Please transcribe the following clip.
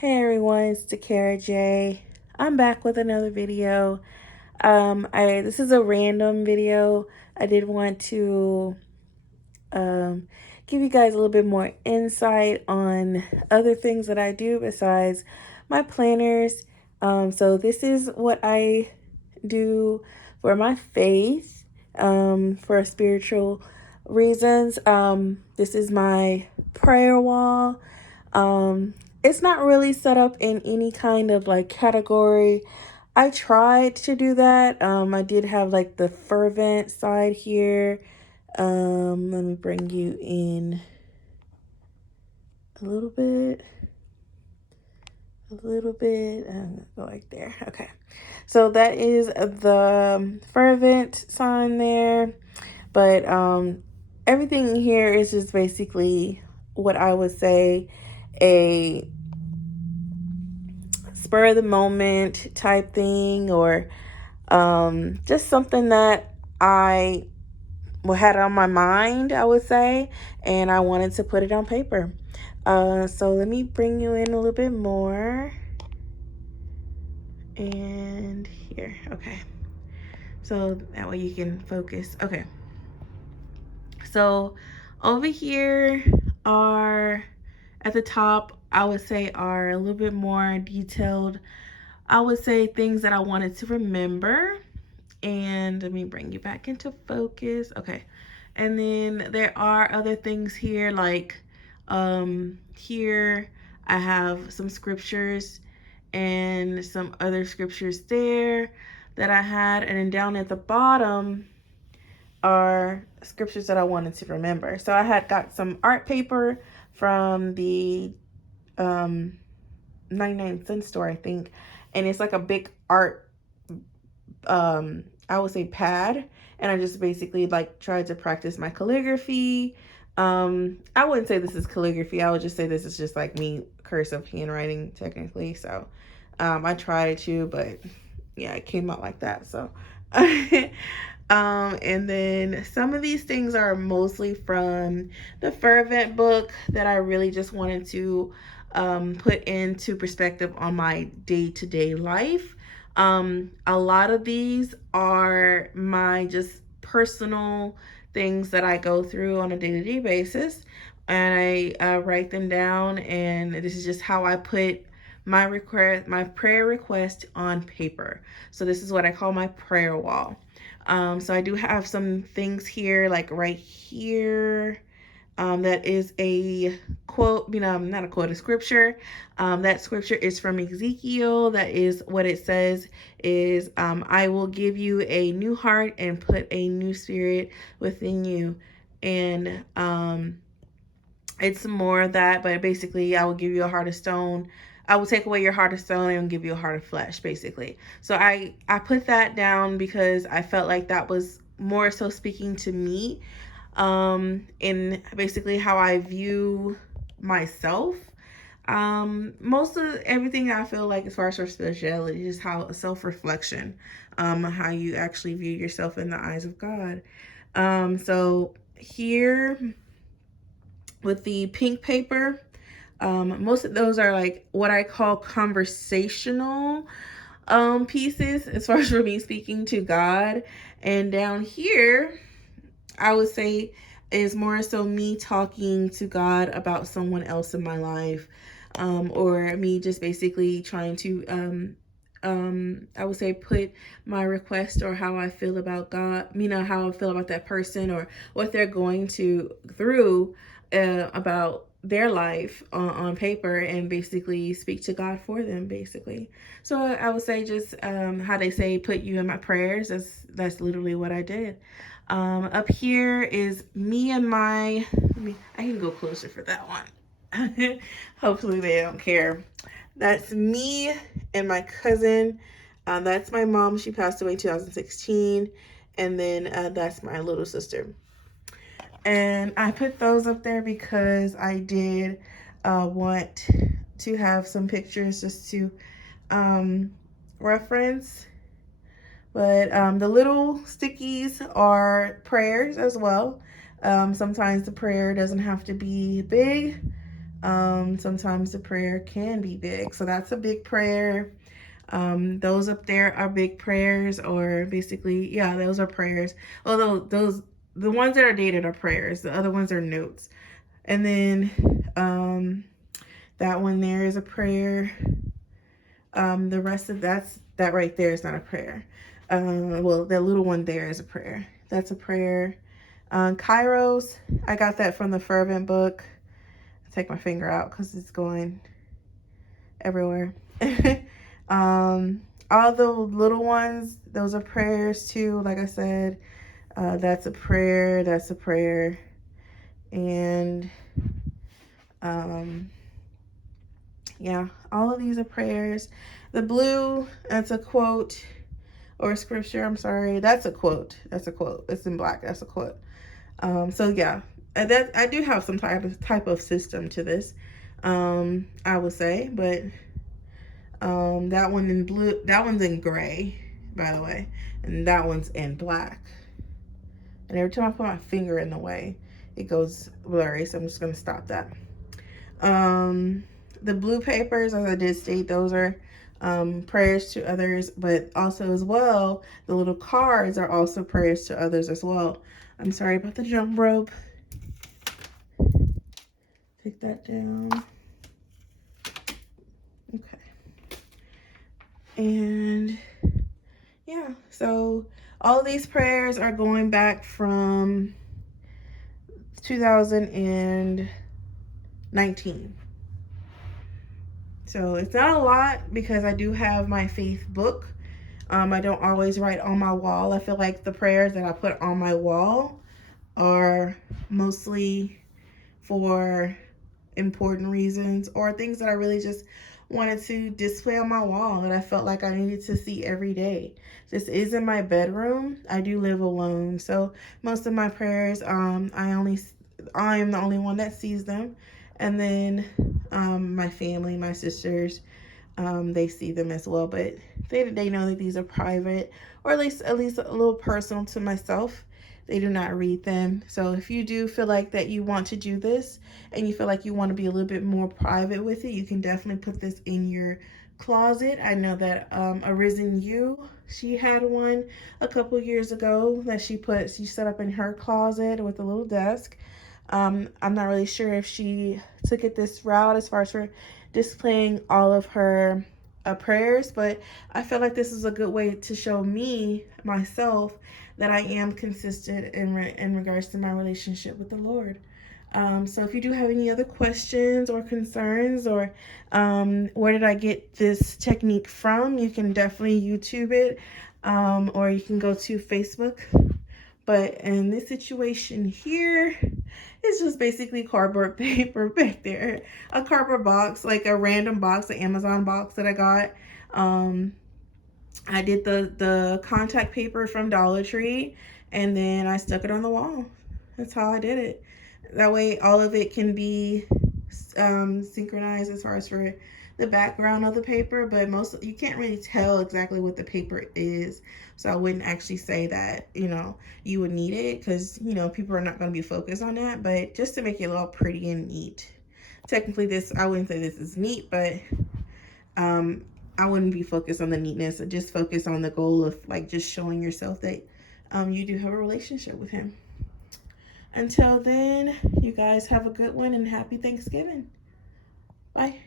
Hey everyone, it's Takara J. I'm back with another video. This is a random video. I did want to um, give you guys a little bit more insight on other things that I do besides my planners. So this is what I do for my faith, for spiritual reasons. This is my prayer wall. It's not really set up in any kind of like category. I tried to do that. I did have like the fervent side here. Let me bring you in a little bit. I'm gonna go like there. Okay. So that is the fervent sign there. But everything here is just basically what I would say a spur of the moment type thing, or just something that I had on my mind, I would say, and I wanted to put it on paper. So let me bring you in a little bit more. And here, okay. So that way you can focus. Okay. So over here are at the top, I would say, are a little bit more detailed. I would say things that I wanted to remember. And let me bring you back into focus. Okay. And then there are other things here, like here I have some scriptures and some other scriptures there that I had. And then down at the bottom are scriptures that I wanted to remember. So I had got some art paper from the 99 cent store, I think. And it's like a big art, I would say pad. And I just basically like tried to practice my calligraphy. I wouldn't say this is calligraphy. I would just say this is just like me cursive handwriting technically. So I tried to, but yeah, it came out like that. So and then some of these things are mostly from the Fervent book that I really just wanted to put into perspective on my day-to-day life. A lot of these are my just personal things that I go through on a day-to-day basis, and I write them down, and this is just how I put my prayer request on paper. So this is what I call my prayer wall. So I do have some things here, like right here. That is a quote, not a quote, a scripture. That scripture is from Ezekiel. That is what it says is, I will give you a new heart and put a new spirit within you. And it's more of that, but basically I will give you a heart of stone. I will take away your heart of stone and give you a heart of flesh, basically. So I put that down because I felt like that was more so speaking to me, in basically how I view myself. Most of everything I feel like as far as for spirituality is how self-reflection, how you actually view yourself in the eyes of God. So here with the pink paper, most of those are like what I call conversational pieces as far as for me speaking to God. And down here, I would say is more so me talking to God about someone else in my life, or me just basically trying to, I would say, put my request or how I feel about God, how I feel about that person or what they're going to through, about their life on paper, and basically speak to God for them, basically. So I would say just, how they say, put you in my prayers. That's literally what I did. Up here is me and I can go closer for that one. Hopefully they don't care. That's me and my cousin. That's my mom. She passed away in 2016. And then that's my little sister. And I put those up there because I did want to have some pictures just to reference. But the little stickies are prayers as well. Sometimes the prayer doesn't have to be big. Sometimes the prayer can be big. So that's a big prayer. Those up there are big prayers, or basically, yeah, those are prayers. Although the ones that are dated are prayers, the other ones are notes. And then that one there is a prayer. The rest of that right there is not a prayer. Well, that little one there is a prayer. That's a prayer. Kairos, I got that from the Fervent book. I take my finger out because it's going everywhere. All the little ones, those are prayers too. Like I said, that's a prayer. That's a prayer. And yeah, all of these are prayers. The blue, that's a quote or a scripture. I'm sorry. That's a quote. That's a quote. It's in black. That's a quote. So yeah, that I do have some type of system to this. I would say, but that one in blue, that one's in gray, by the way, and that one's in black. And every time I put my finger in the way, it goes blurry. So I'm just gonna stop that. The blue papers, as I did state, those are prayers to others, but also as well, the little cards are also prayers to others as well. I'm sorry about the jump rope. Take that down. Okay. And yeah, so all of these prayers are going back from 2019. So it's not a lot because I do have my faith book. I don't always write on my wall. I feel like the prayers that I put on my wall are mostly for important reasons or things that I really just wanted to display on my wall that I felt like I needed to see every day. This is in my bedroom. I do live alone, so most of my prayers, I am the only one that sees them, and then my family, my sisters, they see them as well, but they know that these are private, or at least a little personal to myself. They do not read them. So if you do feel like that you want to do this and you feel like you want to be a little bit more private with it, you can definitely put this in your closet. I know that Arisen You, she had one a couple years ago that she set up in her closet with a little desk. I'm not really sure if she took it this route as far as for displaying all of her prayers, but I feel like this is a good way to show me, myself, that I am consistent in regards to my relationship with the Lord. So if you do have any other questions or concerns, or where did I get this technique from, you can definitely YouTube it, or you can go to Facebook. But in this situation here, it's just basically cardboard paper back there. A cardboard box, like a random box, an Amazon box that I got. I did the contact paper from Dollar Tree, and then I stuck it on the wall. That's how I did it. That way all of it can be synchronized as far as for the background of the paper, but you can't really tell exactly what the paper is. So I wouldn't actually say that, you would need it, because, people are not going to be focused on that, but just to make it all pretty and neat. Technically I wouldn't say this is neat, but I wouldn't be focused on the neatness. I'd just focus on the goal of like just showing yourself that you do have a relationship with him. Until then, you guys have a good one and happy Thanksgiving. Bye.